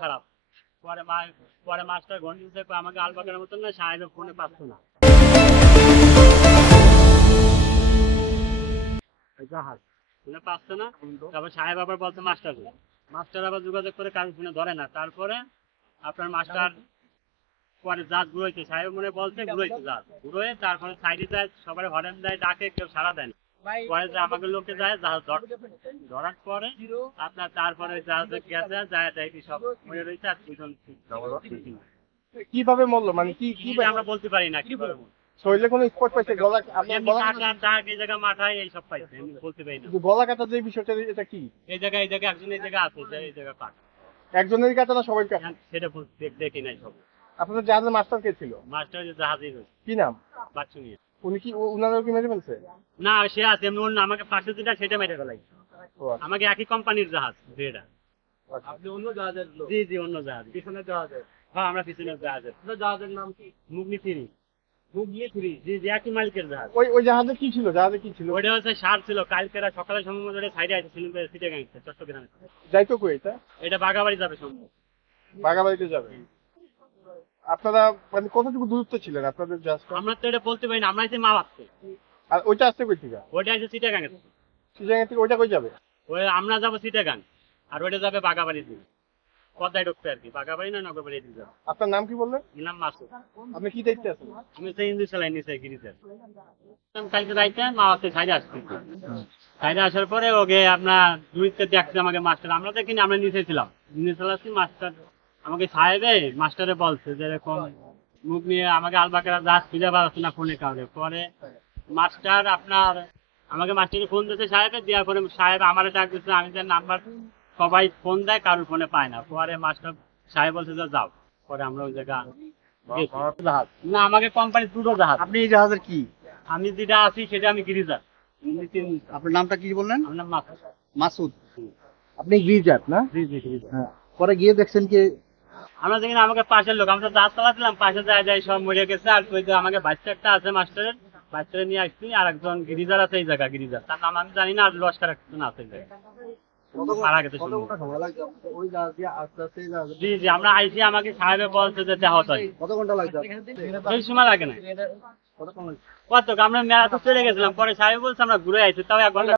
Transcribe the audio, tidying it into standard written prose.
খারাপ পরে মাস্টার ঘন্টা আমাকে আলবাকের মতন না সাহেব ফোনে পাচ্ছ না জাহাজ ফোনে পাচ্ছে না। তারপর সাহেব আবার বলছে মাস্টার আবার যোগাযোগ করে কারণ ফোনে ধরে না। তারপরে আপনার মাস্টার পরে জাহাজ ঘুরোইছে, সাহেব মনে বলছে ঘুরোইছে জাহাজ ঘুরোয়, তারপরে সাইডে যায় সবাই হরেন দেয়, ডাকে, কেউ সাড়া দেয় না। পরে যে আমাকে লোকে যায় জাহাজ ধরার পরে আপনার তারপরে জাহাজে গেছে যায় দেখি সব মরে রয়েছে আর দুজন কিভাবে মরলো মানে কি কি আমরা বলতে পারি না কিভাবে শরীরে কোনো স্পট পাইছে গলা আপনার গলা এই জায়গা মাথায় এই সব পাইছে, আমি বলতে পারি না। গলা কাটা যে বিষয়টা এটা কি এই জায়গায় একজন এই জায়গা আছে, এই জায়গা কাট একজনেরই কাটা না সবাই কাটা? সেটা দেখি নাই সব। আপনাদের জাহাজের মাস্টার কে ছিল? মাস্টার যে জাহাজই রয়েছে কি নাম? বাচ্চু নিয়ে। উনি কি উনারও কি মেরে ফেলছে? না সে আছে এমনি অন্য আমাকে পাশে যেটা সেটা মেরে ফেলাই। আমাকে একই কোম্পানির জাহাজ যেটা। আপনি অন্য জাহাজের লোক? জি জি অন্য জাহাজ, পিছনের জাহাজের? হ্যাঁ আমরা পিছনের জাহাজের। জাহাজের নাম কি? মুগনি থ্রি। মুগলি 3? জি জি একই মালিকের জাহাজ। ওই জাহাজে কি ছিল? জাহাজে কি ছিল? ওইটা হচ্ছে সার ছিল, কালকেরা সকালে সম্ভবত ওটা সাইডে আছে ছিল সিটাগাং চট্টগ্রামে। যাইতো কই এটা? এটা বাগাবাড়ি যাবে সম্ভবত। বাগাবাড়িতে যাবে। আপনারা মানে কতটুকু দূরত্ব ছিলেন আপনাদের জাহাজটা? আমরা তো এটা বলতে পারি না, আমরা এসে মা ভাবছে। আর ওইটা আসতে কই থেকে? ওইটা আছে সিটাগাং। চিটাগাং থেকে ওইটা কই যাবে? ওই আমরা যাবো সিটাগাং আর ওইটা যাবে বাগাবাড়ি দিয়ে। পদ্মায় ঢুকতে আর কি, বাগাবাড়ি না নগরবাড়ি দিয়ে যাবে। আপনার নাম কি বললেন? আমার নাম মাসুদ। আপনি কি দায়িত্বে আছেন? আমি সেই হিন্দু চালাই নিচে গিরিতে। কালকে রাইতে মা ভাবছে সাইডে আসছে, সাইডে আসার পরে ওকে আপনার দুইতে দেখছে আমাকে মাস্টার, আমরা দেখিনি, আমরা নিচে ছিলাম, নিচে চলে আসছি। মাস্টার আমাকে সাহেবে মাস্টারে বলছে যে এরকম মুখ নিয়ে আমাকে আলবাকেরা জাহাজ খুঁজে পাচ্ছে না ফোনে কাউকে। পরে মাস্টার আপনার আমাকে মাস্টারে ফোন দিয়েছে সাহেবে, দেওয়ার পরে সাহেব আমার ডাক দিচ্ছে, আমি যে নাম্বার সবাই ফোন দেয় কারোর ফোনে পায় না। পরে মাস্টার সাহেব বলছে যে যাও। পরে আমরা ওই জায়গা জাহাজ না, আমাকে কোম্পানি দুটো জাহাজ। আপনি এই জাহাজের কি? আমি যেটা আছি সেটা আমি গিরিজার। আপনার নামটা কি বললেন? আমার নাম মাসুদ। মাসুদ। আপনি গিরিজাত না? জি জি গিরিজার। হ্যাঁ। পরে গিয়ে দেখছেন কি? আমরা দেখি আমাকে পাশের লোক, আমরা তো জাহাজ চালাচ্ছিলাম, পাশে যায় যায় সব মরে গেছে। আর ওই যে আমাকে বাচ্চা একটা আছে মাস্টারের, বাচ্চারা নিয়ে আসছি। আর একজন গিরিজার আছে এই জায়গা, গিরিজার তার নাম আমি জানি না। আর লস্কর একজন আছে এই জায়গায় মারা গেছে। জি জি আমরা আইসি, আমাকে সাহেবে বলছে যে দেহ তাই। কত ঘন্টা লাগছে? এই সময় লাগে না কত, আমরা মেলা তো চলে গেছিলাম। পরে সাহেব বলছে আমরা ঘুরে আইছি, তাও 1 ঘন্টা।